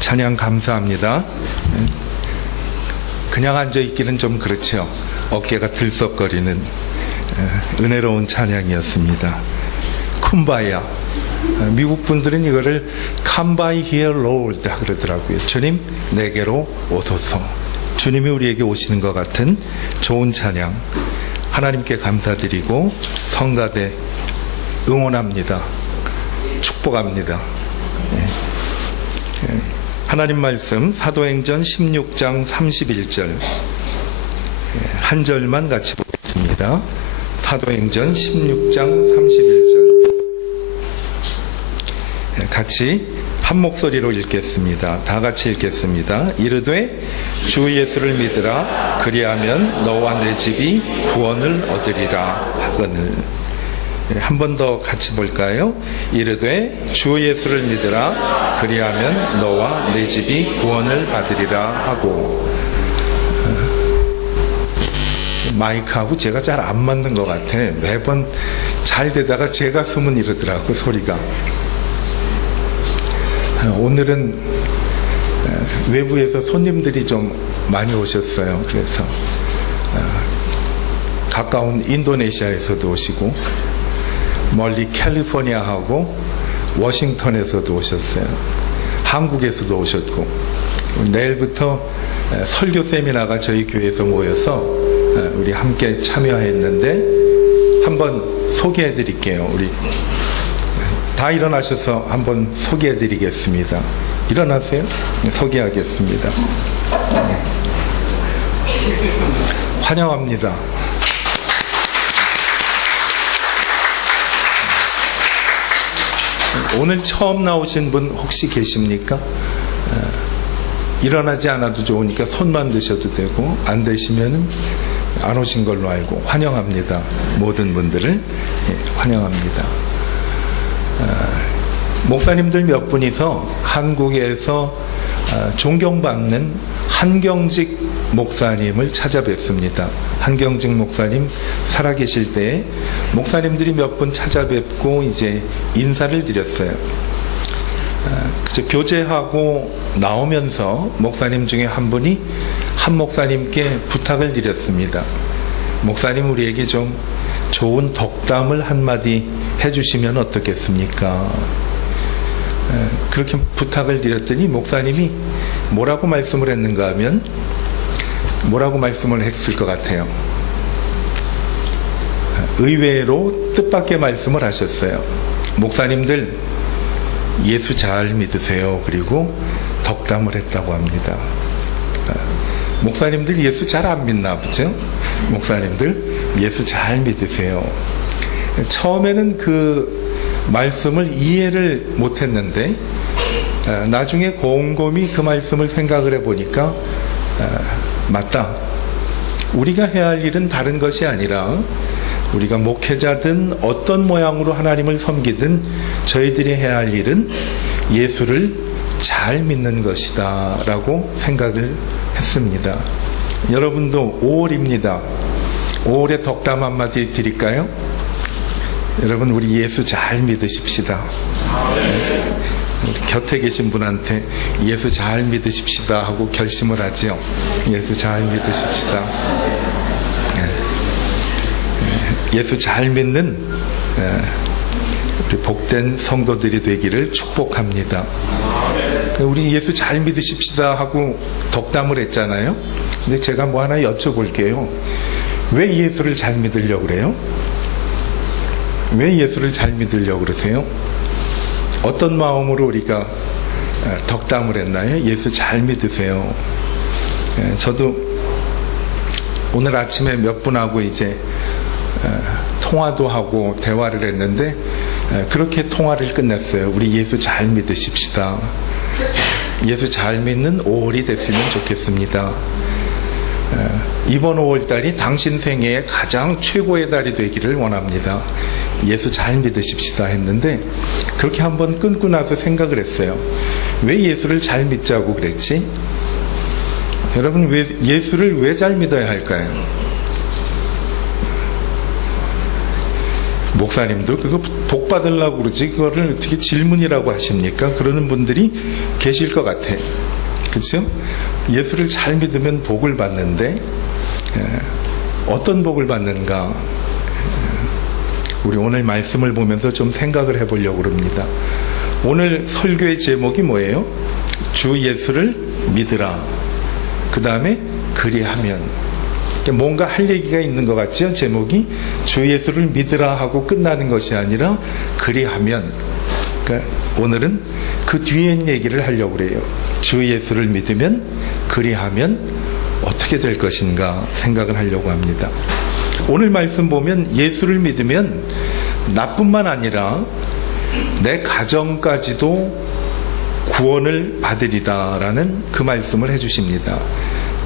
찬양 감사합니다. 그냥 앉아있기는 좀 그렇죠. 어깨가 들썩거리는 은혜로운 찬양이었습니다. 쿰바야. 미국 분들은 이거를 Come by here Lord 그러더라고요. 주님 내게로 오소서. 주님이 우리에게 오시는 것 같은 좋은 찬양, 하나님께 감사드리고 성가대 응원합니다. 축복합니다. 하나님 말씀 사도행전 16장 31절 한 절만 같이 보겠습니다. 사도행전 16장 31절 같이 한 목소리로 읽겠습니다. 다 같이 읽겠습니다. 이르되 주 예수를 믿으라. 그리하면 너와 내 집이 구원을 얻으리라 하거늘. 한 번 더 같이 볼까요? 이르되 주 예수를 믿으라. 그리하면 너와 내 집이 구원을 받으리라 하고. 마이크하고 제가 잘 안 맞는 것 같아. 매번 잘 되다가 제가 숨은 이러더라고 소리가. 오늘은 외부에서 손님들이 좀 많이 오셨어요. 그래서 가까운 인도네시아에서도 오시고 멀리 캘리포니아하고 워싱턴에서도 오셨어요. 한국에서도 오셨고 내일부터 설교 세미나가 저희 교회에서 모여서 우리 함께 참여했는데 한번 소개해 드릴게요. 우리 다 일어나셔서 한번 소개해 드리겠습니다. 일어나세요. 소개하겠습니다. 네. 환영합니다. 오늘 처음 나오신 분 혹시 계십니까? 일어나지 않아도 좋으니까 손만 드셔도 되고 안 되시면 안 오신 걸로 알고 환영합니다. 모든 분들을 환영합니다. 목사님들 몇 분이서 한국에서 존경받는 한경직 목사님을 찾아뵙습니다. 한경직 목사님 살아계실 때에 목사님들이 몇 분 찾아뵙고 이제 인사를 드렸어요. 교제하고 나오면서 목사님 중에 한 분이 한 목사님께 부탁을 드렸습니다. 목사님 우리에게 좀 좋은 덕담을 한마디 해주시면 어떻겠습니까? 그렇게 부탁을 드렸더니 목사님이 뭐라고 말씀을 했는가 하면 뭐라고 말씀을 했을 것 같아요. 의외로 뜻밖의 말씀을 하셨어요. 목사님들 예수 잘 믿으세요. 그리고 덕담을 했다고 합니다. 목사님들 예수 잘 안 믿나 보죠? 목사님들 예수 잘 믿으세요. 처음에는 그 말씀을 이해를 못했는데 나중에 곰곰이 그 말씀을 생각을 해보니까 맞다. 우리가 해야 할 일은 다른 것이 아니라 우리가 목회자든 어떤 모양으로 하나님을 섬기든 저희들이 해야 할 일은 예수를 잘 믿는 것이다 라고 생각을 했습니다. 여러분도 5월입니다. 5월에 덕담 한마디 드릴까요? 여러분 우리 예수 잘 믿으십시다. 우리 곁에 계신 분한테 예수 잘 믿으십시다 하고 결심을 하죠. 예수 잘 믿으십시다. 예수 잘 믿는 우리 복된 성도들이 되기를 축복합니다. 우리 예수 잘 믿으십시다 하고 덕담을 했잖아요. 근데 제가 뭐 하나 여쭤볼게요. 왜 예수를 잘 믿으려고 그래요? 왜 예수를 잘 믿으려고 그러세요? 어떤 마음으로 우리가 덕담을 했나요? 예수 잘 믿으세요. 저도 오늘 아침에 몇 분하고 이제 통화도 하고 대화를 했는데 그렇게 통화를 끝냈어요. 우리 예수 잘 믿으십시다. 예수 잘 믿는 5월이 됐으면 좋겠습니다. 이번 5월달이 당신 생애의 가장 최고의 달이 되기를 원합니다. 예수 잘 믿으십시다 했는데 그렇게 한번 끊고 나서 생각을 했어요. 왜 예수를 잘 믿자고 그랬지? 여러분 예수를 왜 잘 믿어야 할까요? 목사님도 그거 복 받으려고 그러지 그거를 어떻게 질문이라고 하십니까? 그러는 분들이 계실 것 같아요. 그렇죠? 예수를 잘 믿으면 복을 받는데 어떤 복을 받는가? 우리 오늘 말씀을 보면서 좀 생각을 해보려고 합니다. 오늘 설교의 제목이 뭐예요? 주 예수를 믿으라. 그 다음에 그리하면. 뭔가 할 얘기가 있는 것 같죠? 제목이 주 예수를 믿으라 하고 끝나는 것이 아니라 그리하면. 그러니까 오늘은 그 뒤엔 얘기를 하려고 그래요. 주 예수를 믿으면 그리하면 어떻게 될 것인가 생각을 하려고 합니다. 오늘 말씀 보면 예수를 믿으면 나뿐만 아니라 내 가정까지도 구원을 받으리다 라는 그 말씀을 해주십니다.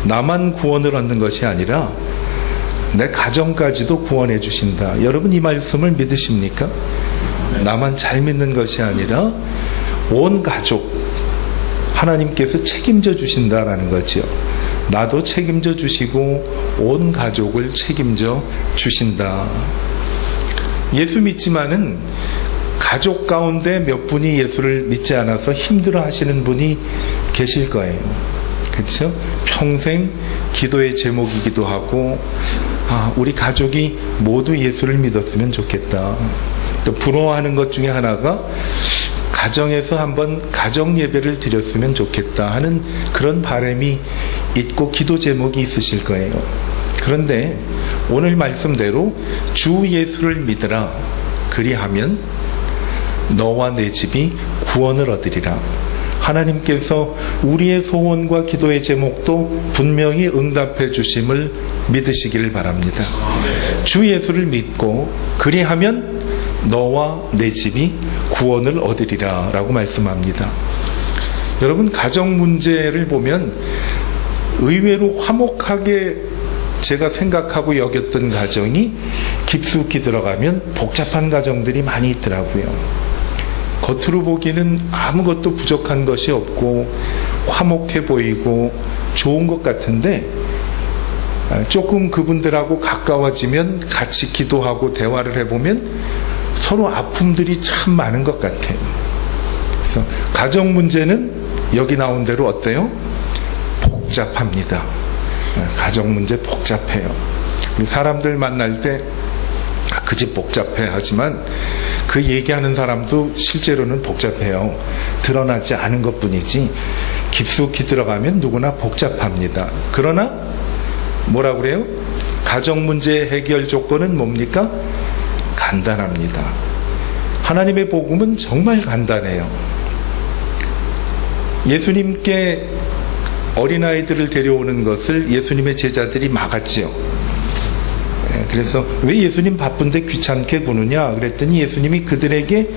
나만 구원을 얻는 것이 아니라 내 가정까지도 구원해 주신다. 여러분 이 말씀을 믿으십니까? 나만 잘 믿는 것이 아니라 온 가족 하나님께서 책임져 주신다라는 거죠. 나도 책임져 주시고 온 가족을 책임져 주신다. 예수 믿지만은 가족 가운데 몇 분이 예수를 믿지 않아서 힘들어 하시는 분이 계실 거예요. 그렇죠? 평생 기도의 제목이기도 하고 우리 가족이 모두 예수를 믿었으면 좋겠다. 또 부러워하는 것 중에 하나가 가정에서 한번 가정 예배를 드렸으면 좋겠다 하는 그런 바람이 있고 기도 제목이 있으실 거예요. 그런데 오늘 말씀대로 주 예수를 믿으라. 그리하면 너와 내 집이 구원을 얻으리라. 하나님께서 우리의 소원과 기도의 제목도 분명히 응답해 주심을 믿으시기를 바랍니다. 주 예수를 믿고 그리하면 너와 내 집이 구원을 얻으리라 라고 말씀합니다. 여러분 가정 문제를 보면 의외로 화목하게 제가 생각하고 여겼던 가정이 깊숙이 들어가면 복잡한 가정들이 많이 있더라고요. 겉으로 보기에는 아무것도 부족한 것이 없고 화목해 보이고 좋은 것 같은데 조금 그분들하고 가까워지면 같이 기도하고 대화를 해보면 서로 아픔들이 참 많은 것 같아요. 그래서 가정 문제는 여기 나온 대로 어때요? 복잡합니다. 가정 문제 복잡해요. 사람들 만날 때 그 집 복잡해 하지만 그 얘기하는 사람도 실제로는 복잡해요. 드러나지 않은 것 뿐이지 깊숙이 들어가면 누구나 복잡합니다. 그러나 뭐라고 그래요? 가정 문제 해결 조건은 뭡니까? 간단합니다. 하나님의 복음은 정말 간단해요. 예수님께 어린아이들을 데려오는 것을 예수님의 제자들이 막았지요. 그래서 왜 예수님 바쁜데 귀찮게 구느냐 그랬더니 예수님이 그들에게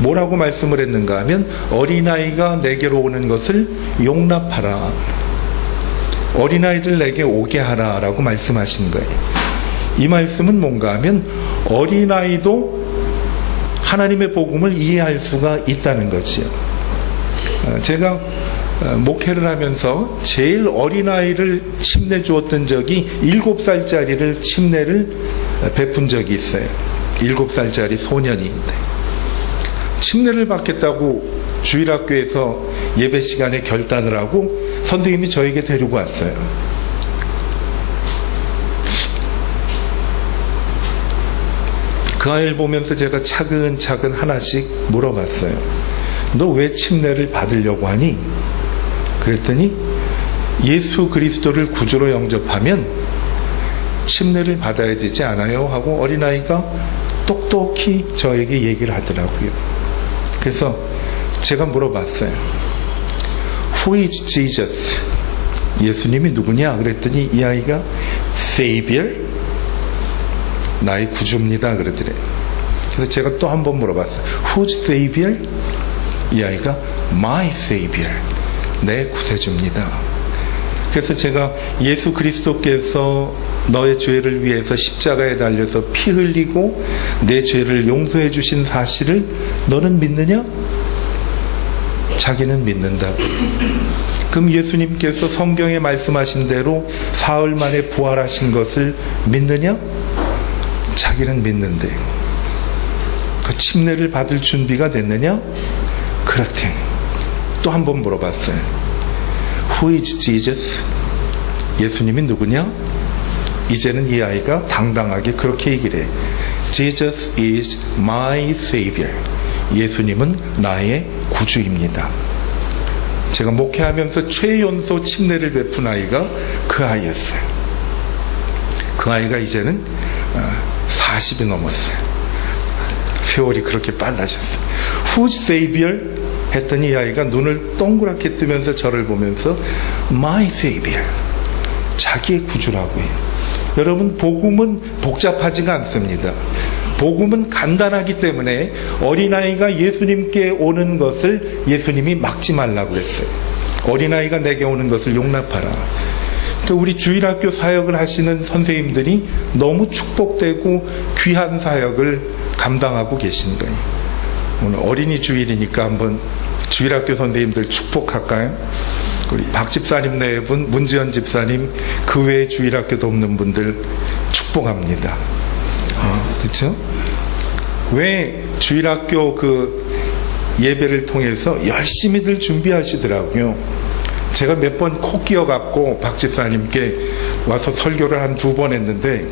뭐라고 말씀을 했는가 하면 어린아이가 내게로 오는 것을 용납하라. 어린아이들 내게 오게 하라 라고 말씀하신 거예요. 이 말씀은 뭔가 하면 어린아이도 하나님의 복음을 이해할 수가 있다는 거지요. 제가 목회를 하면서 제일 어린아이를 침례 주었던 적이 7살짜리를 침례를 베푼 적이 있어요. 7살짜리 소년인데 침례를 받겠다고 주일학교에서 예배 시간에 결단을 하고 선생님이 저에게 데리고 왔어요. 그 아이를 보면서 제가 차근차근 하나씩 물어봤어요. 너 왜 침례를 받으려고 하니? 그랬더니 예수 그리스도를 구주로 영접하면 침례를 받아야 되지 않아요? 하고 어린아이가 똑똑히 저에게 얘기를 하더라고요. 그래서 제가 물어봤어요. Who is Jesus? 예수님이 누구냐? 그랬더니 이 아이가 Savior? 나의 구주입니다. 그러더래요. 그래서 제가 또 한 번 물어봤어요. Who's Savior? 이 아이가 My Savior. 내 구세주입니다. 그래서 제가 예수 그리스도께서 너의 죄를 위해서 십자가에 달려서 피 흘리고 내 죄를 용서해 주신 사실을 너는 믿느냐? 자기는 믿는다고. 그럼 예수님께서 성경에 말씀하신 대로 사흘 만에 부활하신 것을 믿느냐? 자기는 믿는데. 그 침례를 받을 준비가 됐느냐? 그렇대. 또 한 번 물어봤어요. Who is Jesus? 예수님이 누구냐? 이제는 이 아이가 당당하게 그렇게 얘기를 해. Jesus is my Savior. 예수님은 나의 구주입니다. 제가 목회하면서 최연소 침례를 베푼 아이가 그 아이였어요. 그 아이가 이제는 40이 넘었어요. 세월이 그렇게 빨라졌어요. Who's Savior? 했더니 이 아이가 눈을 동그랗게 뜨면서 저를 보면서 My Savior. 자기의 구주라고 해요. 여러분, 복음은 복잡하지가 않습니다. 복음은 간단하기 때문에 어린아이가 예수님께 오는 것을 예수님이 막지 말라고 그랬어요. 어린아이가 내게 오는 것을 용납하라. 우리 주일학교 사역을 하시는 선생님들이 너무 축복되고 귀한 사역을 감당하고 계신 거예요. 오늘 어린이 주일이니까 한번 주일학교 선생님들 축복할까요? 우리 박 집사님 네 분, 문지연 집사님, 그 외에 주일학교도 없는 분들 축복합니다. 그렇죠? 왜 주일학교 그 예배를 통해서 열심히들 준비하시더라고요. 제가 몇 번 코 끼어갖고 박 집사님께 와서 설교를 한 2번 했는데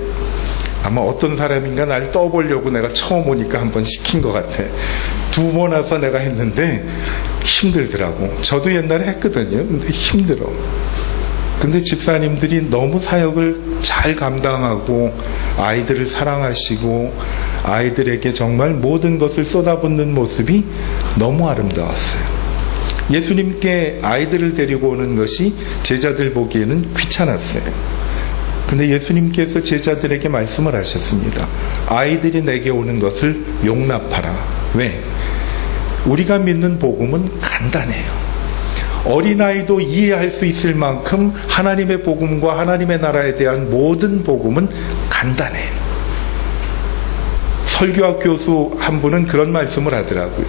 아마 어떤 사람인가 날 떠보려고 내가 처음 오니까 한번 시킨 것 같아. 2번 와서 내가 했는데 힘들더라고. 저도 옛날에 했거든요. 근데 힘들어. 근데 집사님들이 너무 사역을 잘 감당하고 아이들을 사랑하시고 아이들에게 정말 모든 것을 쏟아붓는 모습이 너무 아름다웠어요. 예수님께 아이들을 데리고 오는 것이 제자들 보기에는 귀찮았어요. 근데 예수님께서 제자들에게 말씀을 하셨습니다. 아이들이 내게 오는 것을 용납하라. 왜? 우리가 믿는 복음은 간단해요. 어린아이도 이해할 수 있을 만큼 하나님의 복음과 하나님의 나라에 대한 모든 복음은 간단해요. 설교학 교수 한 분은 그런 말씀을 하더라고요.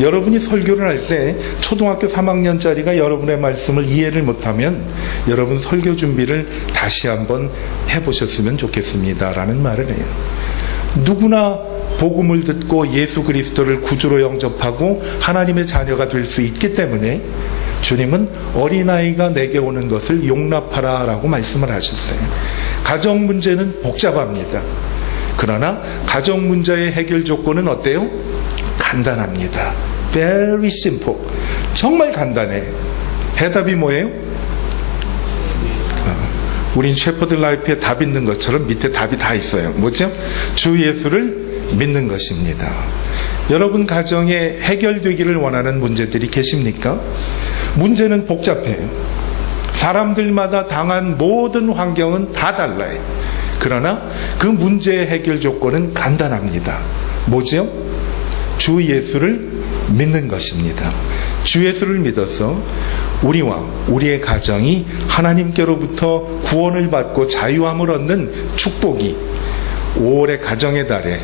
여러분이 설교를 할 때 초등학교 3학년짜리가 여러분의 말씀을 이해를 못하면 여러분 설교 준비를 다시 한번 해보셨으면 좋겠습니다 라는 말을 해요. 누구나 복음을 듣고 예수 그리스도를 구주로 영접하고 하나님의 자녀가 될 수 있기 때문에 주님은 어린아이가 내게 오는 것을 용납하라 라고 말씀을 하셨어요. 가정 문제는 복잡합니다. 그러나 가정 문제의 해결 조건은 어때요? 간단합니다. Very simple. 정말 간단해. 해답이 뭐예요? 우린 셰퍼드 라이프에 답 있는 것처럼 밑에 답이 다 있어요. 뭐죠? 주 예수를 믿는 것입니다. 여러분 가정에 해결되기를 원하는 문제들이 계십니까? 문제는 복잡해요. 사람들마다 당한 모든 환경은 다 달라요. 그러나 그 문제의 해결 조건은 간단합니다. 뭐죠? 주 예수를 믿는 것입니다. 주 예수를 믿어서 우리와 우리의 가정이 하나님께로부터 구원을 받고 자유함을 얻는 축복이 5월의 가정의 달에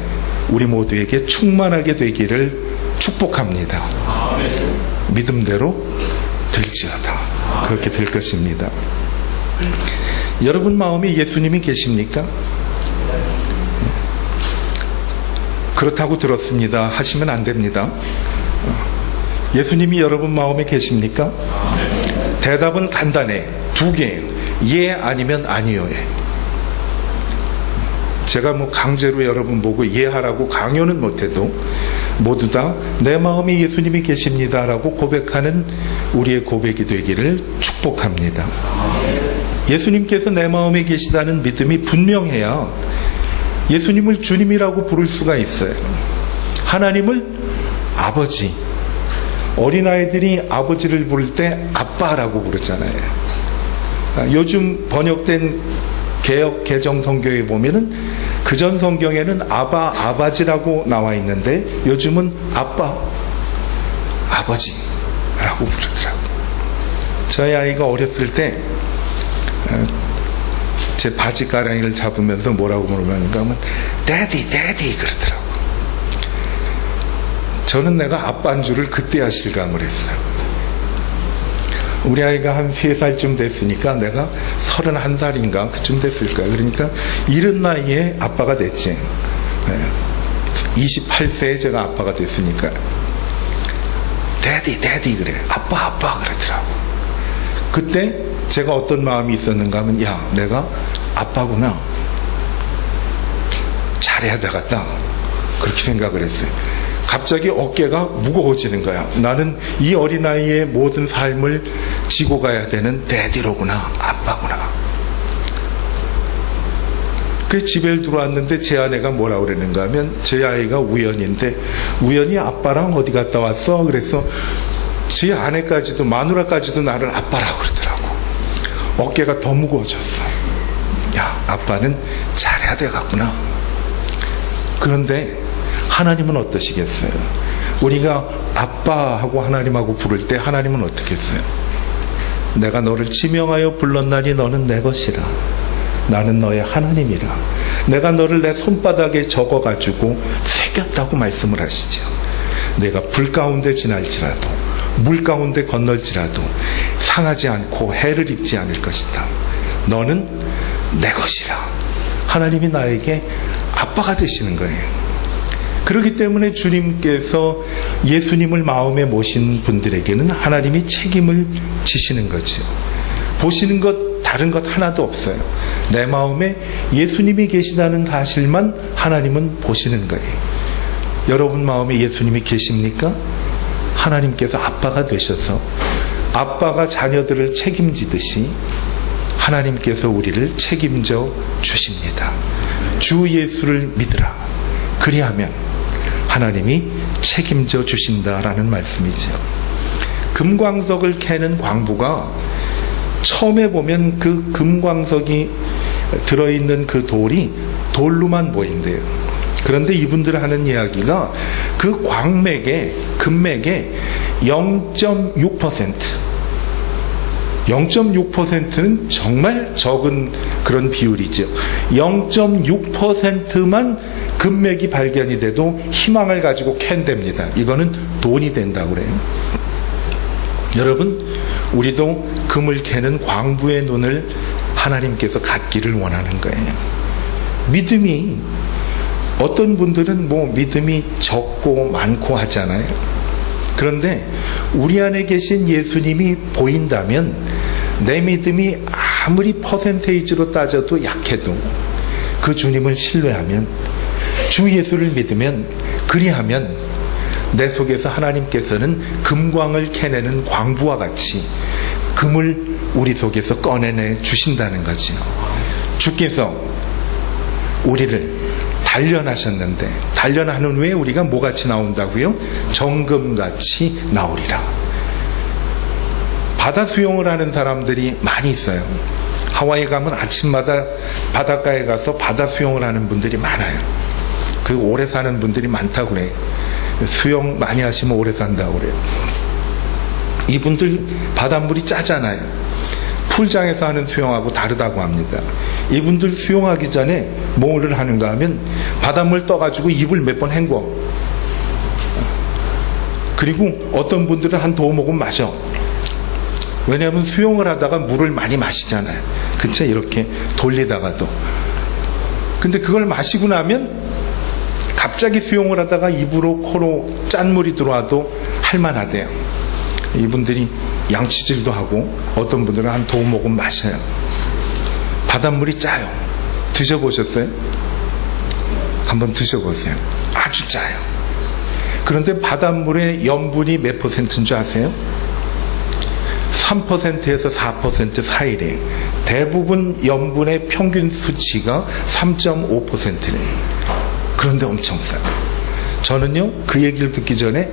우리 모두에게 충만하게 되기를 축복합니다. 믿음대로 될지어다. 그렇게 될 것입니다. 여러분 마음에 예수님이 계십니까? 그렇다고 들었습니다 하시면 안 됩니다. 예수님이 여러분 마음에 계십니까? 대답은 간단해. 2개예요. 예 아니면 아니요예. 제가 뭐 강제로 여러분 보고 예하라고 강요는 못해도 모두 다 내 마음에 예수님이 계십니다라고 고백하는 우리의 고백이 되기를 축복합니다. 예수님께서 내 마음에 계시다는 믿음이 분명해야 예수님을 주님이라고 부를 수가 있어요. 하나님을 아버지. 어린아이들이 아버지를 부를 때 아빠라고 부르잖아요. 요즘 번역된 개역 개정 성경에 보면은 그전 성경에는 아바지라고 나와 있는데 요즘은 아빠, 아버지라고 부르더라고요. 저희 아이가 어렸을 때 제 바지 가랑이를 잡으면서 뭐라고 물어보는가 하면 데디 그러더라고요. 저는 내가 아빠인 줄을 그때야 실감을 했어요. 우리 아이가 한 3살쯤 됐으니까 내가 31살인가 그쯤 됐을 거야. 그러니까 이른 나이에 아빠가 됐지. 28세에 제가 아빠가 됐으니까 데디 그래. 아빠 그러더라고. 그때 제가 어떤 마음이 있었는가 하면 야, 내가 아빠구나. 잘해야 되겠다. 그렇게 생각을 했어요. 갑자기 어깨가 무거워지는 거야. 나는 이 어린아이의 모든 삶을 지고 가야 되는 데디로구나. 아빠구나. 그 집에 들어왔는데 제 아내가 뭐라 그랬는가 하면 제 아이가 우연인데 우연히 아빠랑 어디 갔다 왔어? 그래서 제 아내까지도 마누라까지도 나를 아빠라고 그러더라고. 어깨가 더 무거워졌어. 야, 아빠는 잘해야 되겠구나. 그런데 하나님은 어떠시겠어요? 우리가 아빠하고 하나님하고 부를 때 하나님은 어떻게 했어요? 내가 너를 지명하여 불렀나니 너는 내 것이라. 나는 너의 하나님이라. 내가 너를 내 손바닥에 적어가지고 새겼다고 말씀을 하시죠. 내가 불 가운데 지날지라도 물 가운데 건널지라도 상하지 않고 해를 입지 않을 것이다. 너는 내 것이라. 하나님이 나에게 아빠가 되시는 거예요. 그렇기 때문에 주님께서 예수님을 마음에 모신 분들에게는 하나님이 책임을 지시는 거죠. 보시는 것 다른 것 하나도 없어요. 내 마음에 예수님이 계시다는 사실만 하나님은 보시는 거예요. 여러분 마음에 예수님이 계십니까? 하나님께서 아빠가 되셔서 아빠가 자녀들을 책임지듯이 하나님께서 우리를 책임져 주십니다. 주 예수를 믿으라. 그리하면 하나님이 책임져 주신다라는 말씀이죠. 금광석을 캐는 광부가 처음에 보면 그 금광석이 들어있는 그 돌이 돌로만 보인대요. 그런데 이분들 하는 이야기가 그 광맥의 금맥의 0.6%는 정말 적은 그런 비율이죠. 0.6%만 금맥이 발견이 돼도 희망을 가지고 캔답니다. 이거는 돈이 된다고 그래요. 여러분, 우리도 금을 캐는 광부의 눈을 하나님께서 갖기를 원하는 거예요. 믿음이, 어떤 분들은 믿음이 적고 많고 하잖아요. 그런데 우리 안에 계신 예수님이 보인다면 내 믿음이 아무리 퍼센테이지로 따져도 약해도 그 주님을 신뢰하면, 주 예수를 믿으면, 그리하면 내 속에서 하나님께서는 금광을 캐내는 광부와 같이 금을 우리 속에서 꺼내내 주신다는 거지요. 주께서 우리를 단련하셨는데, 단련하는 후에 우리가 뭐같이 나온다고요? 정금같이 나오리라. 바다 수영을 하는 사람들이 많이 있어요. 하와이 가면 아침마다 바닷가에 가서 바다 수영을 하는 분들이 많아요. 그 오래 사는 분들이 많다고 그래요. 수영 많이 하시면 오래 산다고 그래요. 이분들 바닷물이 짜잖아요. 풀장에서 하는 수영하고 다르다고 합니다. 이분들 수영하기 전에 뭐를 하는가 하면 바닷물 떠가지고 입을 몇 번 헹궈. 그리고 어떤 분들은 한 도모금 마셔. 왜냐하면 수영을 하다가 물을 많이 마시잖아요. 그쵸? 이렇게 돌리다가도. 근데 그걸 마시고 나면 갑자기 수영을 하다가 입으로 코로 짠물이 들어와도 할만하대요. 이분들이 양치질도 하고 어떤 분들은 한 도모금 마셔요. 바닷물이 짜요. 드셔보셨어요? 한번 드셔보세요. 아주 짜요. 그런데 바닷물의 염분이 몇 퍼센트인 줄 아세요? 3%에서 4% 사이래요. 대부분 염분의 평균 수치가 3.5%래요. 그런데 엄청 싸요. 저는요, 그 얘기를 듣기 전에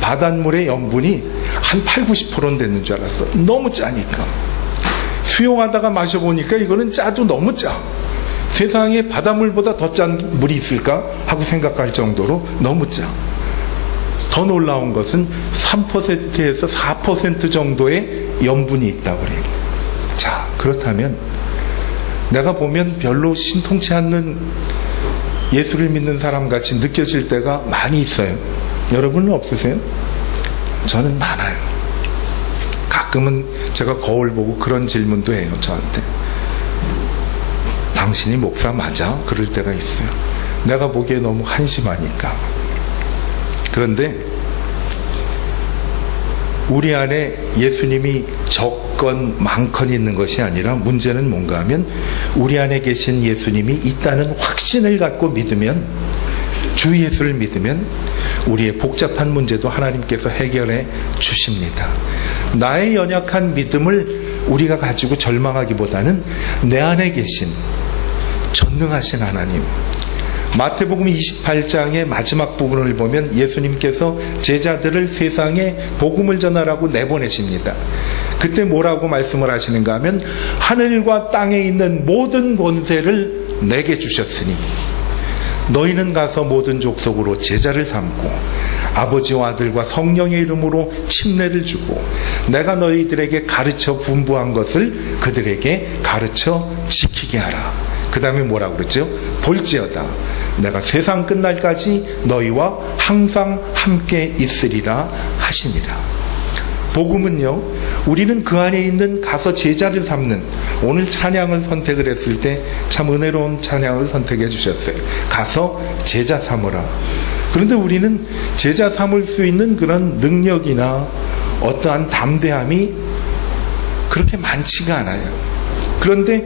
바닷물의 염분이 한 80~90%는 됐는 줄 알았어. 너무 짜니까. 수영하다가 마셔보니까 이거는 짜도 너무 짜. 세상에 바닷물보다 더 짠 물이 있을까 하고 생각할 정도로 너무 짜. 더 놀라운 것은 3%에서 4% 정도의 염분이 있다고 그래요. 자, 그렇다면 내가 보면 별로 신통치 않는 예수를 믿는 사람 같이 느껴질 때가 많이 있어요. 여러분은 없으세요? 저는 많아요. 가끔은 제가 거울 보고 그런 질문도 해요, 저한테. 당신이 목사 맞아? 그럴 때가 있어요. 내가 보기에 너무 한심하니까. 그런데 우리 안에 예수님이 적건 많건 있는 것이 아니라 문제는 뭔가 하면 우리 안에 계신 예수님이 있다는 확신을 갖고 믿으면, 주 예수를 믿으면 우리의 복잡한 문제도 하나님께서 해결해 주십니다. 나의 연약한 믿음을 우리가 가지고 절망하기보다는 내 안에 계신 전능하신 하나님, 마태복음 28장의 마지막 부분을 보면 예수님께서 제자들을 세상에 복음을 전하라고 내보내십니다. 그때 뭐라고 말씀을 하시는가 하면, 하늘과 땅에 있는 모든 권세를 내게 주셨으니 너희는 가서 모든 족속으로 제자를 삼고 아버지와 아들과 성령의 이름으로 침례를 주고 내가 너희들에게 가르쳐 분부한 것을 그들에게 가르쳐 지키게 하라. 그 다음에 뭐라고 그랬죠? 볼지어다 내가 세상 끝날까지 너희와 항상 함께 있으리라 하시니라. 복음은요, 우리는 그 안에 있는 가서 제자를 삼는, 오늘 찬양을 선택을 했을 때 참 은혜로운 찬양을 선택해 주셨어요. 가서 제자 삼으라. 그런데 우리는 제자 삼을 수 있는 그런 능력이나 어떠한 담대함이 그렇게 많지가 않아요. 그런데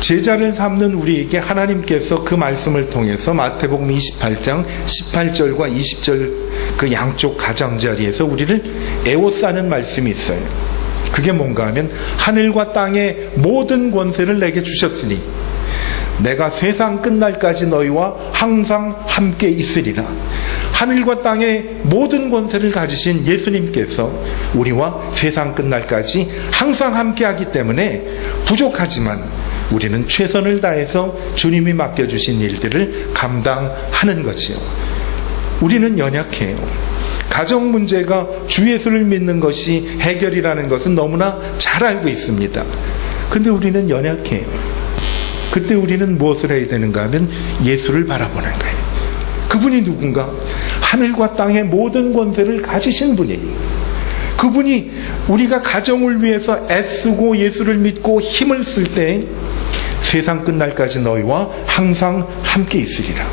제자를 삼는 우리에게 하나님께서 그 말씀을 통해서 마태복음 28장 18절과 20절 그 양쪽 가장자리에서 우리를 애워싸는 말씀이 있어요. 그게 뭔가 하면, 하늘과 땅의 모든 권세를 내게 주셨으니 내가 세상 끝날까지 너희와 항상 함께 있으리라. 하늘과 땅의 모든 권세를 가지신 예수님께서 우리와 세상 끝날까지 항상 함께 하기 때문에 부족하지만 우리는 최선을 다해서 주님이 맡겨주신 일들을 감당하는 거지요. 우리는 연약해요. 가정 문제가 주 예수를 믿는 것이 해결이라는 것은 너무나 잘 알고 있습니다. 근데 우리는 연약해요. 그때 우리는 무엇을 해야 되는가 하면 예수를 바라보는 거예요. 그분이 누군가? 하늘과 땅의 모든 권세를 가지신 분이에요. 그분이 우리가 가정을 위해서 애쓰고 예수를 믿고 힘을 쓸 때 세상 끝날까지 너희와 항상 함께 있으리라.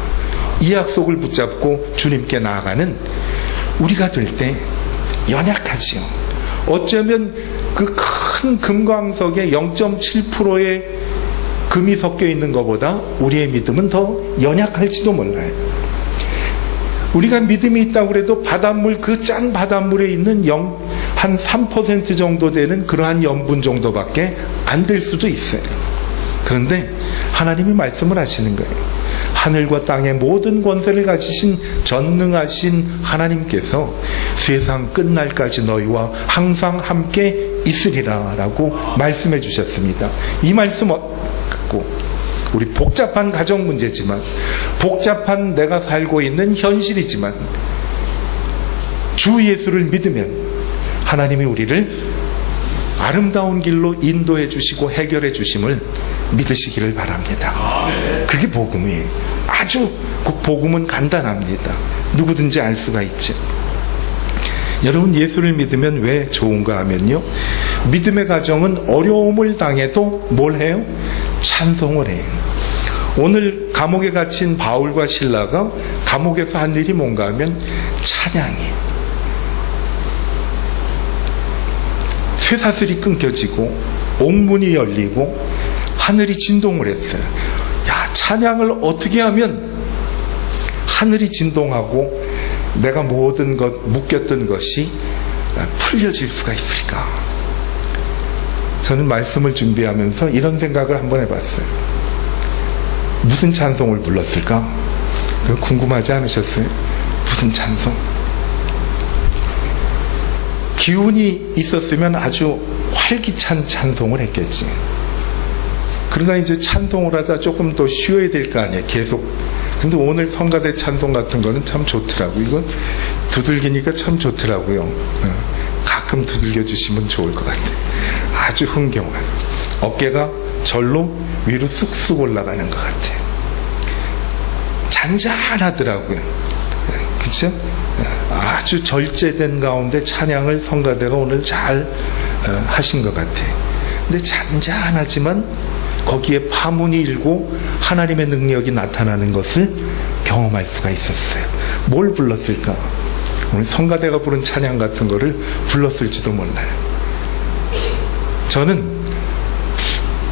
이 약속을 붙잡고 주님께 나아가는 우리가 될 때 연약하지요. 어쩌면 그 큰 금광석에 0.7%의 금이 섞여 있는 것보다 우리의 믿음은 더 연약할지도 몰라요. 우리가 믿음이 있다고 해도 바닷물, 그 짠 바닷물에 있는 한 3% 정도 되는 그러한 염분 정도밖에 안 될 수도 있어요. 그런데 하나님이 말씀을 하시는 거예요. 하늘과 땅의 모든 권세를 가지신 전능하신 하나님께서 세상 끝날까지 너희와 항상 함께 있으리라 라고 말씀해 주셨습니다. 이 말씀 갖고 우리 복잡한 가정 문제지만, 복잡한 내가 살고 있는 현실이지만 주 예수를 믿으면 하나님이 우리를 아름다운 길로 인도해 주시고 해결해 주심을 믿으시기를 바랍니다. 그게 복음이에요. 아주 그 복음은 간단합니다. 누구든지 알 수가 있죠. 여러분, 예수를 믿으면 왜 좋은가 하면요, 믿음의 가정은 어려움을 당해도 뭘 해요? 찬송을 해요. 오늘 감옥에 갇힌 바울과 실라가 감옥에서 한 일이 뭔가 하면 찬양이에요. 쇠사슬이 끊겨지고 옥문이 열리고 하늘이 진동을 했어요. 야, 찬양을 어떻게 하면 하늘이 진동하고 내가 모든 것, 묶였던 것이 풀려질 수가 있을까? 저는 말씀을 준비하면서 이런 생각을 한번 해봤어요. 무슨 찬송을 불렀을까? 궁금하지 않으셨어요? 무슨 찬송? 기운이 있었으면 아주 활기찬 찬송을 했겠지. 그러다 이제 찬송을 하다 조금 더 쉬어야 될 거 아니에요, 계속. 근데 오늘 성가대 찬송 같은 거는 참 좋더라고요. 이건 두들기니까 참 좋더라고요. 가끔 두들겨 주시면 좋을 것 같아요. 아주 흥겨워요. 어깨가 절로 위로 쑥쑥 올라가는 것 같아요. 잔잔하더라고요. 그쵸? 아주 절제된 가운데 찬양을 성가대가 오늘 잘 하신 것 같아요. 근데 잔잔하지만 거기에 파문이 일고 하나님의 능력이 나타나는 것을 경험할 수가 있었어요. 뭘 불렀을까? 오늘 성가대가 부른 찬양 같은 거를 불렀을지도 몰라요. 저는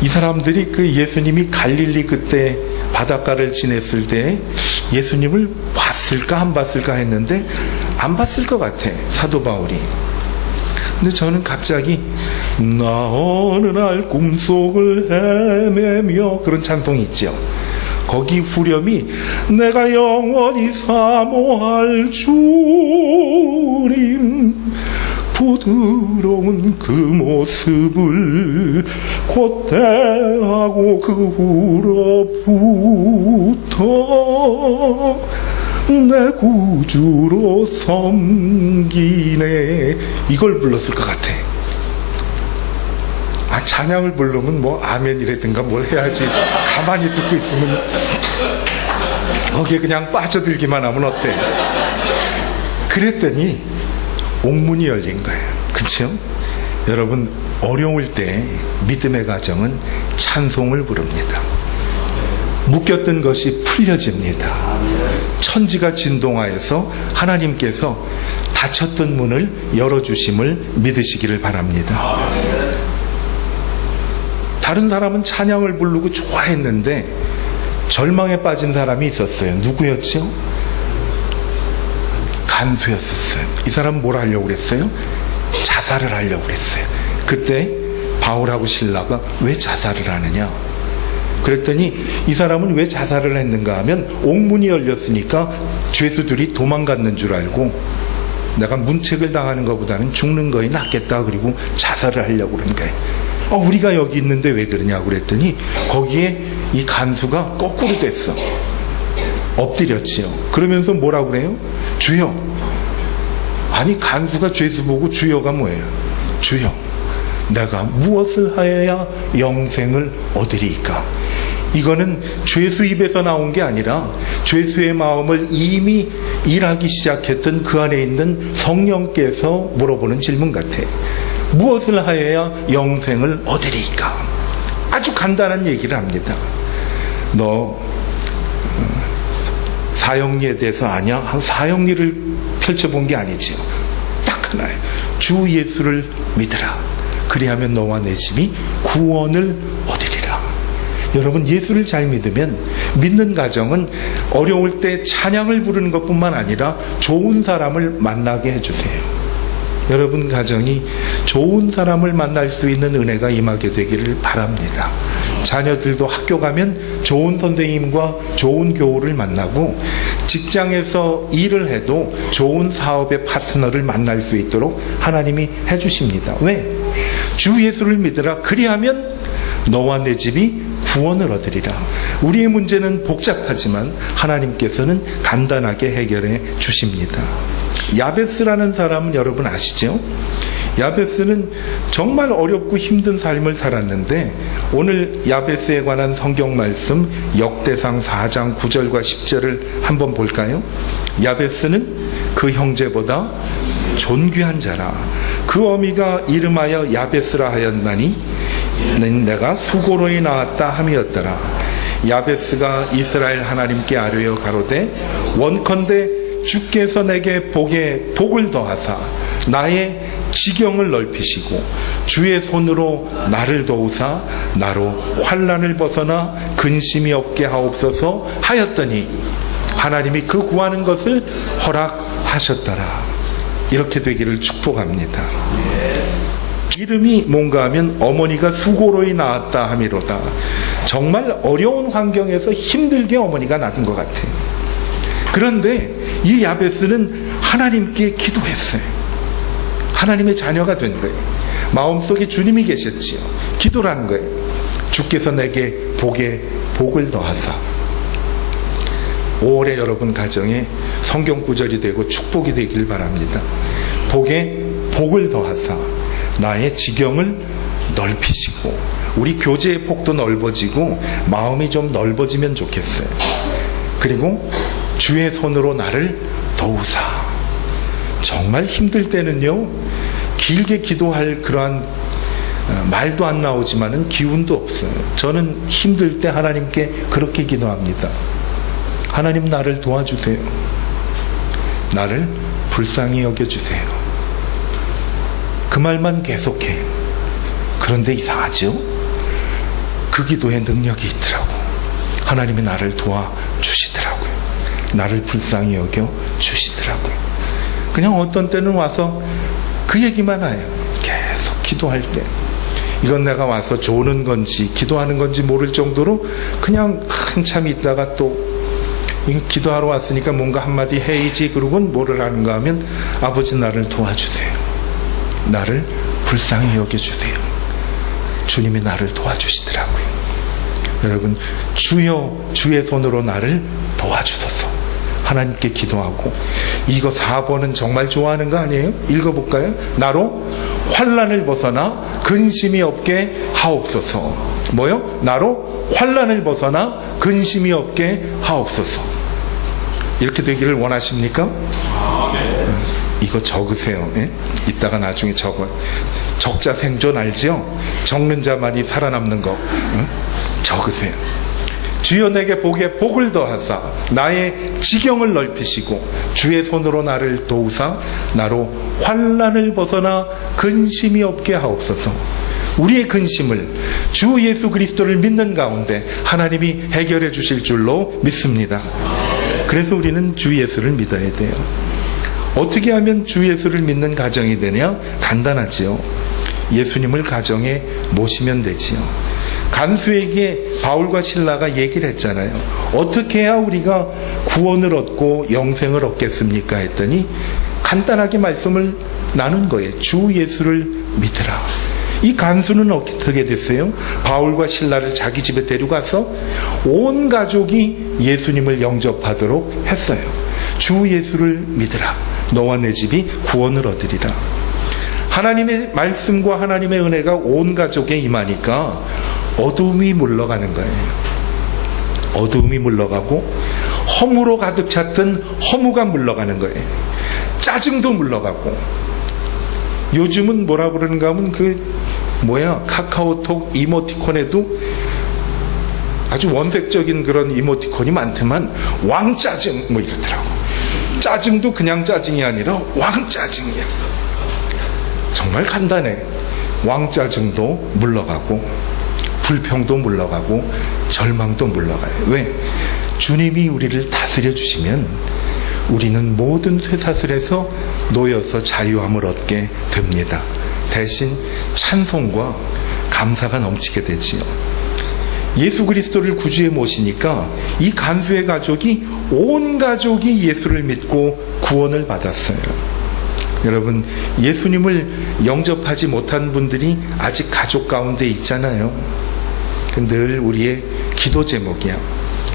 이 사람들이 그 예수님이 갈릴리 그때 바닷가를 지냈을 때 예수님을 봤을까 안 봤을까 했는데 안 봤을 것 같아, 사도 바울이. 근데 저는 갑자기 나 어느 날 꿈속을 헤매며 그런 찬송이 있죠. 거기 후렴이 내가 영원히 사모할 주님 부드러운 그 모습을 곧대하고 그 후로부터 내 구주로 섬기네, 이걸 불렀을 것 같아. 찬양을 부르면 뭐 아멘이라든가 뭘 해야지, 가만히 듣고 있으면 거기에 그냥 빠져들기만 하면 어때? 그랬더니 옥문이 열린 거예요. 그쵸? 여러분, 어려울 때 믿음의 가정은 찬송을 부릅니다. 묶였던 것이 풀려집니다. 천지가 진동하여서 하나님께서 닫혔던 문을 열어주심을 믿으시기를 바랍니다. 다른 사람은 찬양을 부르고 좋아했는데 절망에 빠진 사람이 있었어요. 누구였죠? 간수였었어요. 이 사람은 뭘 하려고 그랬어요? 자살을 하려고 그랬어요. 그때 바울하고 실라가 왜 자살을 하느냐? 그랬더니 이 사람은 왜 자살을 했는가 하면 옥문이 열렸으니까 죄수들이 도망갔는 줄 알고 내가 문책을 당하는 것보다는 죽는 거에 낫겠다, 그리고 자살을 하려고 그런 거예요. 우리가 여기 있는데 왜 그러냐고 그랬더니 거기에 이 간수가 거꾸로 됐어. 엎드렸지요. 그러면서 뭐라고 그래요? 주여. 아니, 간수가 죄수 보고 주여가 뭐예요? 주여, 내가 무엇을 하여야 영생을 얻으리이까? 이거는 죄수 입에서 나온 게 아니라 죄수의 마음을 이미 일하기 시작했던 그 안에 있는 성령께서 물어보는 질문 같아. 무엇을 하여야 영생을 얻으리이까? 아주 간단한 얘기를 합니다. 너 사형리에 대해서 아냐? 사형리를 펼쳐본 게 아니지요. 딱 하나예요. 주 예수를 믿으라. 그리하면 너와 내 집이 구원을 얻으리라. 여러분, 예수를 잘 믿으면 믿는 가정은 어려울 때 찬양을 부르는 것뿐만 아니라 좋은 사람을 만나게 해주세요. 여러분 가정이 좋은 사람을 만날 수 있는 은혜가 임하게 되기를 바랍니다. 자녀들도 학교 가면 좋은 선생님과 좋은 교우를 만나고, 직장에서 일을 해도 좋은 사업의 파트너를 만날 수 있도록 하나님이 해주십니다. 왜? 주 예수를 믿으라. 그리하면 너와 내 집이 구원을 얻으리라. 우리의 문제는 복잡하지만 하나님께서는 간단하게 해결해 주십니다. 야베스라는 사람은 여러분 아시죠? 야베스는 정말 어렵고 힘든 삶을 살았는데, 오늘 야베스에 관한 성경 말씀 역대상 4장 9절과 10절을 한번 볼까요? 야베스는 그 형제보다 존귀한 자라. 그 어미가 이름하여 야베스라 하였나니 내가 수고로이 낳았다 함이었더라. 야베스가 이스라엘 하나님께 아뢰어 가로되 원컨대 주께서 내게 복을 더하사 나의 지경을 넓히시고 주의 손으로 나를 도우사 나로 환난을 벗어나 근심이 없게 하옵소서 하였더니 하나님이 그 구하는 것을 허락하셨더라. 이렇게 되기를 축복합니다. 이름이 뭔가 하면 어머니가 수고로이 낳았다 함이로다. 정말 어려운 환경에서 힘들게 어머니가 낳은 것 같아요. 그런데 이 야베스는 하나님께 기도했어요. 하나님의 자녀가 된 거예요. 마음속에 주님이 계셨지요. 기도를 한 거예요. 주께서 내게 복을 더하사. 5월에 여러분 가정에 성경 구절이 되고 축복이 되길 바랍니다. 복을 더하사 나의 지경을 넓히시고, 우리 교제의 폭도 넓어지고 마음이 좀 넓어지면 좋겠어요. 그리고 주의 손으로 나를 도우사. 정말 힘들 때는요, 길게 기도할 그러한 말도 안 나오지만은 기운도 없어요. 저는 힘들 때 하나님께 그렇게 기도합니다. 하나님 나를 도와주세요. 나를 불쌍히 여겨주세요. 그 말만 계속해. 그런데 이상하죠? 그 기도에 능력이 있더라고. 하나님이 나를 도와주시더라고요. 나를 불쌍히 여겨주시더라고요. 그냥 어떤 때는 와서 그 얘기만 해요. 계속 기도할 때. 이건 내가 와서 조는 건지 기도하는 건지 모를 정도로 그냥 한참 있다가 또 기도하러 왔으니까 뭔가 한마디 해야지 그러고는 뭐를 하는가 하면 아버지 나를 도와주세요. 나를 불쌍히 여겨주세요. 주님이 나를 도와주시더라고요. 여러분, 주여 주의 손으로 나를 도와주소서. 하나님께 기도하고, 이거 4번은 정말 좋아하는 거 아니에요? 읽어볼까요? 나로 환난을 벗어나 근심이 없게 하옵소서. 뭐요? 나로 환난을 벗어나 근심이 없게 하옵소서. 이렇게 되기를 원하십니까? 이거 적으세요. 예? 이따가 나중에 적자 생존 알죠? 적는 자만이 살아남는 거. 적으세요. 주여 내게 복에 복을 더하사 나의 지경을 넓히시고 주의 손으로 나를 도우사 나로 환난을 벗어나 근심이 없게 하옵소서. 우리의 근심을 주 예수 그리스도를 믿는 가운데 하나님이 해결해 주실 줄로 믿습니다. 그래서 우리는 주 예수를 믿어야 돼요. 어떻게 하면 주 예수를 믿는 가정이 되냐? 간단하지요. 예수님을 가정에 모시면 되지요. 간수에게 바울과 실라가 얘기를 했잖아요. 어떻게 해야 우리가 구원을 얻고 영생을 얻겠습니까? 했더니 간단하게 말씀을 나눈 거예요. 주 예수를 믿으라. 이 간수는 어떻게 됐어요? 바울과 실라를 자기 집에 데려가서 온 가족이 예수님을 영접하도록 했어요. 주 예수를 믿으라. 너와 내 집이 구원을 얻으리라. 하나님의 말씀과 하나님의 은혜가 온 가족에 임하니까 어두움이 물러가는 거예요. 어두움이 물러가고 허무로 가득 찼던 허무가 물러가는 거예요. 짜증도 물러가고. 요즘은 뭐라 그러는가 하면 카카오톡 이모티콘에도 아주 원색적인 그런 이모티콘이 많지만 왕짜증 뭐 이러더라고. 짜증도 그냥 짜증이 아니라 왕짜증이야. 정말 간단해. 왕짜증도 물러가고 불평도 물러가고 절망도 물러가요. 왜? 주님이 우리를 다스려 주시면 우리는 모든 쇠사슬에서 놓여서 자유함을 얻게 됩니다. 대신 찬송과 감사가 넘치게 되지요. 예수 그리스도를 구주에 모시니까 이 간수의 가족이 온 가족이 예수를 믿고 구원을 받았어요. 여러분, 예수님을 영접하지 못한 분들이 아직 가족 가운데 있잖아요. 늘 우리의 기도 제목이야.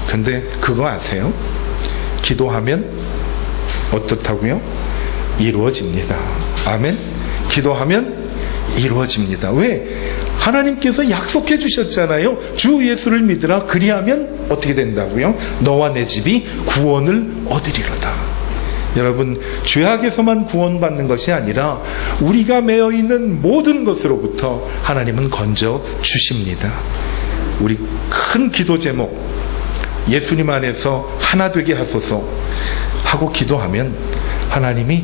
근데 그거 아세요? 기도하면 어떻다고요? 이루어집니다. 아멘? 기도하면 이루어집니다. 왜? 하나님께서 약속해 주셨잖아요. 주 예수를 믿으라. 그리하면 어떻게 된다고요? 너와 내 집이 구원을 얻으리로다. 여러분, 죄악에서만 구원받는 것이 아니라 우리가 매여 있는 모든 것으로부터 하나님은 건져 주십니다. 우리 큰 기도 제목, 예수님 안에서 하나 되게 하소서 하고 기도하면 하나님이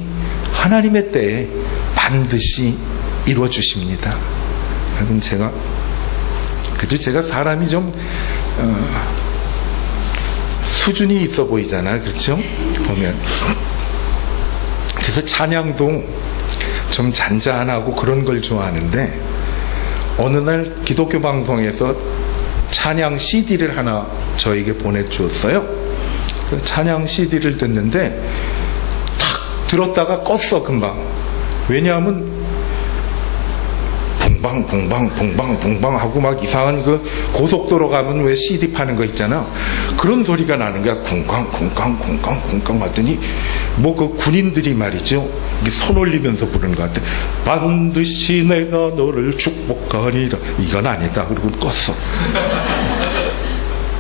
하나님의 때에 반드시 이루어 주십니다. 여러분, 그래도 제가 사람이 좀 수준이 있어 보이잖아요. 그렇죠? 보면. 그래서 찬양도 좀 잔잔하고 그런 걸 좋아하는데, 어느 날 기독교 방송에서 찬양 CD를 하나 저에게 보내주었어요. 찬양 CD를 듣는데 탁 들었다가 껐어 금방. 왜냐하면 붕방 하고 막 이상한 그 고속도로 가면 왜 CD 파는 거 있잖아. 그런 소리가 나는 거야. 쿵쾅 하더니 뭐 그 군인들이 말이죠. 손 올리면서 부르는 것 같아. 반드시 내가 너를 축복하리라. 이건 아니다. 그리고 껐어.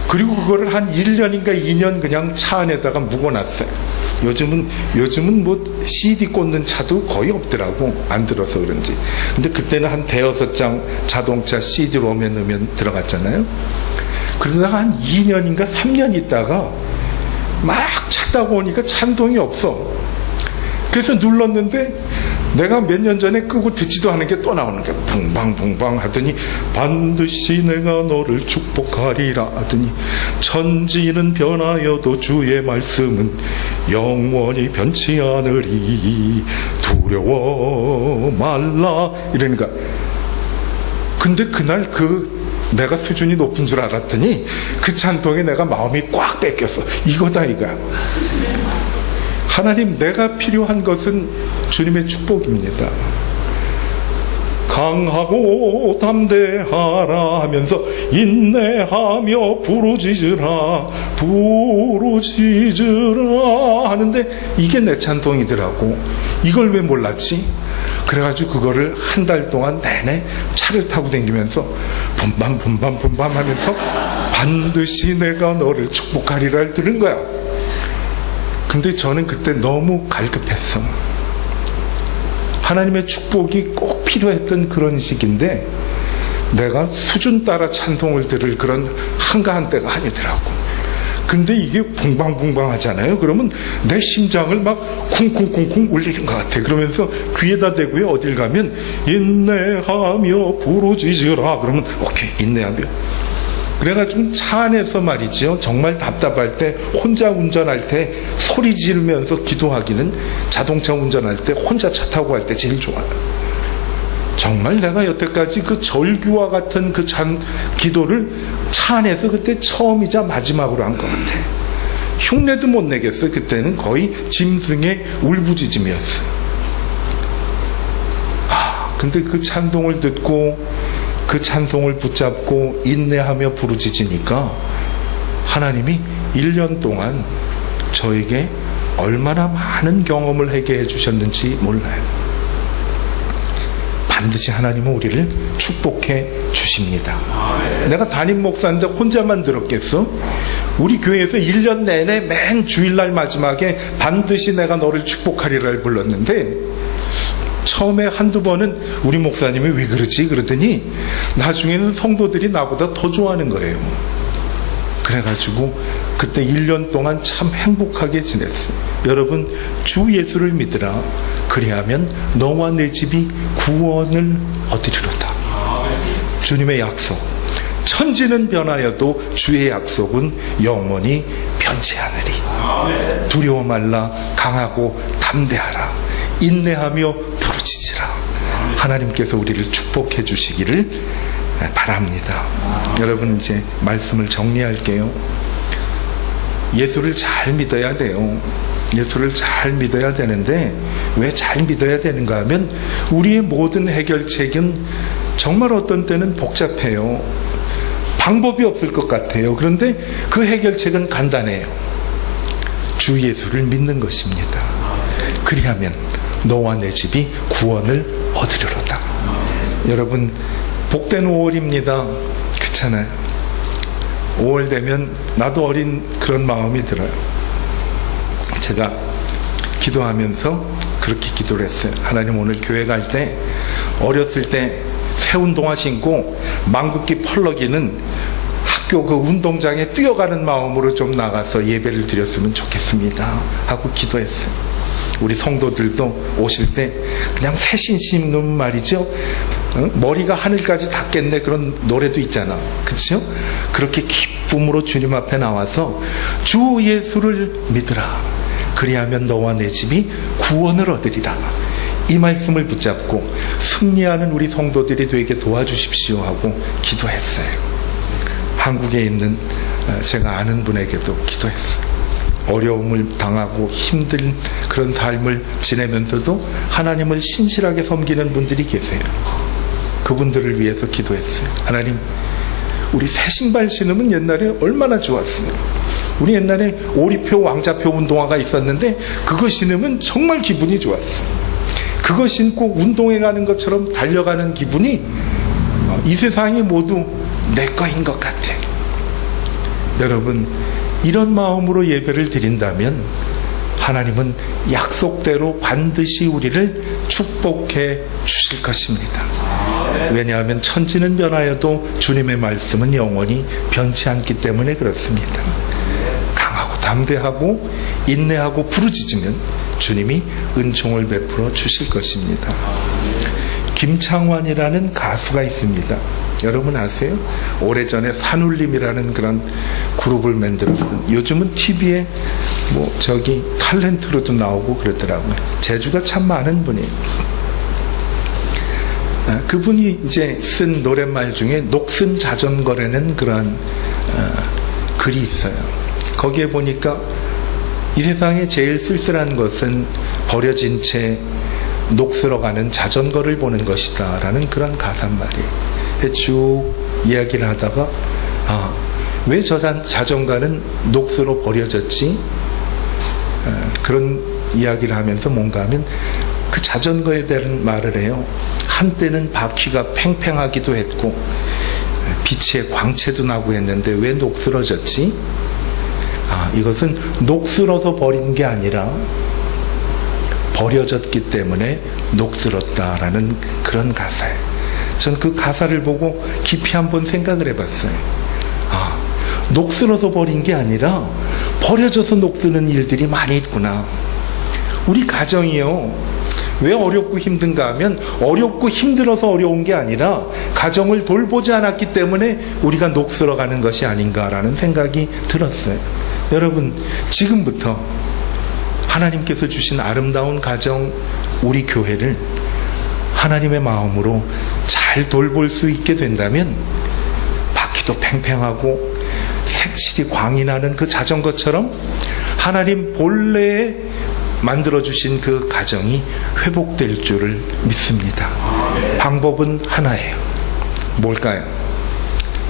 그리고 그거를 한 1년인가 2년 그냥 차 안에다가 묵어놨어요. 요즘은 뭐 CD 꽂는 차도 거의 없더라고. 안 들어서 그런지. 근데 그때는 한 대여섯 장 자동차 CD로 넣으면 들어갔잖아요. 그러다가 한 2년인가 3년 있다가 막 찾다 보니까 찬송이 없어. 그래서 눌렀는데 내가 몇 년 전에 끄고 듣지도 않은 게 또 나오는 게 붕방붕방 하더니 반드시 내가 너를 축복하리라 하더니 천지는 변하여도 주의 말씀은 영원히 변치 않으리 두려워 말라 이러니까 근데 그날 내가 수준이 높은 줄 알았더니 그 찬송에 내가 마음이 꽉 뺏겼어. 이거다 이거야. 하나님, 내가 필요한 것은 주님의 축복입니다. 강하고 담대하라 하면서 인내하며 부르짖으라 하는데 이게 내 찬송이더라고. 이걸 왜 몰랐지? 그래가지고 그거를 한 달 동안 내내 차를 타고 다니면서 분밤 하면서 반드시 내가 너를 축복하리라를 들은 거야. 근데 저는 그때 너무 갈급했어. 하나님의 축복이 꼭 필요했던 그런 시기인데 내가 수준 따라 찬송을 들을 그런 한가한 때가 아니더라고. 근데 이게 붕방붕방 하잖아요. 그러면 내 심장을 막 쿵쿵쿵쿵 울리는 것 같아. 그러면서 귀에다 대고요. 어딜 가면 인내하며 부르짖으라 그러면 오케이 인내하며. 그래가지고 차 안에서 말이죠. 정말 답답할 때 혼자 운전할 때 소리 지르면서 기도하기는 자동차 운전할 때 혼자 차 타고 할 때 제일 좋아요. 정말 내가 여태까지 그 절규와 같은 그 기도를 차 안에서 그때 처음이자 마지막으로 한 것 같아. 흉내도 못 내겠어. 그때는 거의 짐승의 울부짖음이었어. 근데 그 찬송을 듣고 그 찬송을 붙잡고 인내하며 부르짖으니까 하나님이 1년 동안 저에게 얼마나 많은 경험을 하게 해주셨는지 몰라요. 반드시 하나님은 우리를 축복해 주십니다. 내가 담임 목사인데 혼자만 들었겠어? 우리 교회에서 1년 내내 맨 주일날 마지막에 반드시 내가 너를 축복하리라를 불렀는데 처음에 한두 번은 우리 목사님이 왜 그러지? 그러더니 나중에는 성도들이 나보다 더 좋아하는 거예요. 그래가지고 그때 1년 동안 참 행복하게 지냈어요. 여러분, 주 예수를 믿으라. 그리하면 너와 내 집이 구원을 얻으리로다. 주님의 약속. 천지는 변하여도 주의 약속은 영원히 변치 않으리. 두려워 말라. 강하고 담대하라. 인내하며 부르짖으라. 하나님께서 우리를 축복해 주시기를 바랍니다. 여러분, 이제 말씀을 정리할게요. 예수를 잘 믿어야 돼요. 예수를 잘 믿어야 되는데 왜 잘 믿어야 되는가 하면 우리의 모든 해결책은 정말 어떤 때는 복잡해요. 방법이 없을 것 같아요. 그런데 그 해결책은 간단해요. 주 예수를 믿는 것입니다. 그리하면 너와 내 집이 구원을 얻으리로다. 여러분, 복된 5월입니다. 그렇잖아요. 5월 되면 나도 어린 그런 마음이 들어요. 제가 기도하면서 그렇게 기도를 했어요. 하나님, 오늘 교회 갈 때 어렸을 때 새 운동화 신고 망국기 펄럭이는 학교 그 운동장에 뛰어가는 마음으로 좀 나가서 예배를 드렸으면 좋겠습니다 하고 기도했어요. 우리 성도들도 오실 때 그냥 새 신심는 말이죠. 머리가 하늘까지 닿겠네 그런 노래도 있잖아. 그렇죠? 그렇게 기쁨으로 주님 앞에 나와서 주 예수를 믿으라. 그리하면 너와 내 집이 구원을 얻으리라. 이 말씀을 붙잡고 승리하는 우리 성도들이 되게 도와주십시오 하고 기도했어요. 한국에 있는 제가 아는 분에게도 기도했어요. 어려움을 당하고 힘든 그런 삶을 지내면서도 하나님을 신실하게 섬기는 분들이 계세요. 그분들을 위해서 기도했어요. 하나님, 우리 새 신발 신으면 옛날에 얼마나 좋았어요. 우리 옛날에 오리표 왕자표 운동화가 있었는데 그거 신으면 정말 기분이 좋았어요. 그거 신고 운동해 가는 것처럼 달려가는 기분이 이 세상이 모두 내 거인 것 같아요. 여러분, 이런 마음으로 예배를 드린다면 하나님은 약속대로 반드시 우리를 축복해 주실 것입니다. 왜냐하면 천지는 변하여도 주님의 말씀은 영원히 변치 않기 때문에 그렇습니다. 강하고 담대하고 인내하고 부르짖으면 주님이 은총을 베풀어 주실 것입니다. 김창완이라는 가수가 있습니다. 여러분 아세요? 오래전에 산울림이라는 그런 그룹을 만들었던, 요즘은 TV에 탤런트로도 나오고 그러더라고요. 재주가 참 많은 분이에요. 그분이 이제 쓴 노랫말 중에 녹슨 자전거라는 그런 글이 있어요. 거기에 보니까 이 세상에 제일 쓸쓸한 것은 버려진 채 녹슬어가는 자전거를 보는 것이다 라는 그런 가사란 말이에요. 쭉 이야기를 하다가 왜 저 자전거는 녹슬어 버려졌지? 그런 이야기를 하면서 뭔가 하면 그 자전거에 대한 말을 해요. 한때는 바퀴가 팽팽하기도 했고 빛에 광채도 나고 했는데 왜 녹슬어졌지? 이것은 녹슬어서 버린 게 아니라 버려졌기 때문에 녹슬었다라는 그런 가사예요. 전 그 가사를 보고 깊이 한번 생각을 해봤어요. 녹슬어서 버린 게 아니라 버려져서 녹슬는 일들이 많이 있구나. 우리 가정이요, 왜 어렵고 힘든가 하면 어렵고 힘들어서 어려운 게 아니라 가정을 돌보지 않았기 때문에 우리가 녹슬어가는 것이 아닌가라는 생각이 들었어요. 여러분, 지금부터 하나님께서 주신 아름다운 가정, 우리 교회를 하나님의 마음으로 잘 돌볼 수 있게 된다면 바퀴도 팽팽하고 색칠이 광이 나는 그 자전거처럼 하나님 본래에 만들어주신 그 가정이 회복될 줄을 믿습니다. 방법은 하나예요. 뭘까요?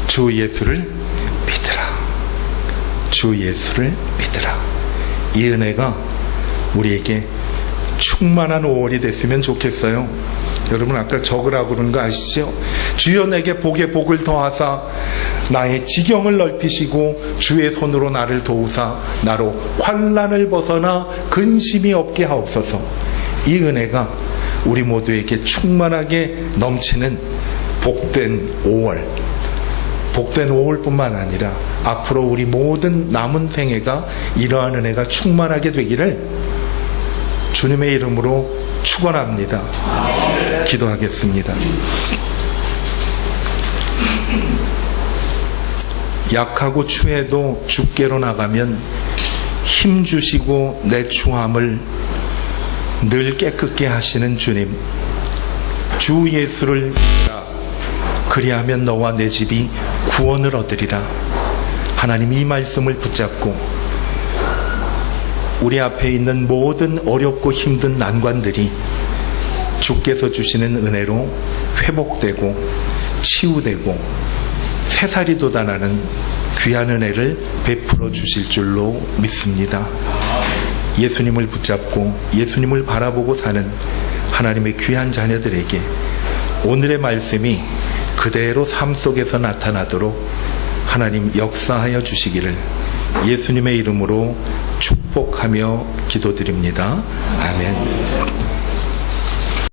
주 예수를 믿으라. 주 예수를 믿으라. 이 은혜가 우리에게 충만한 5월이 됐으면 좋겠어요. 여러분 아까 적으라고 그러는 거 아시죠? 주여 내게 복에 복을 더하사 나의 지경을 넓히시고 주의 손으로 나를 도우사 나로 환난을 벗어나 근심이 없게 하옵소서. 이 은혜가 우리 모두에게 충만하게 넘치는 복된 5월, 복된 5월뿐만 아니라 앞으로 우리 모든 남은 생애가 이러한 은혜가 충만하게 되기를 주님의 이름으로 축원합니다. 기도하겠습니다. 약하고 추해도 주께로 나가면 힘 주시고 내 추함을 늘 깨끗게 하시는 주님, 주 예수를 믿으라. 그리하면 너와 내 집이 구원을 얻으리라. 하나님, 이 말씀을 붙잡고 우리 앞에 있는 모든 어렵고 힘든 난관들이 주께서 주시는 은혜로 회복되고 치유되고 새살이 돋아나는 귀한 은혜를 베풀어 주실 줄로 믿습니다. 예수님을 붙잡고 예수님을 바라보고 사는 하나님의 귀한 자녀들에게 오늘의 말씀이 그대로 삶 속에서 나타나도록 하나님 역사하여 주시기를 예수님의 이름으로 축복하며 기도드립니다. 아멘.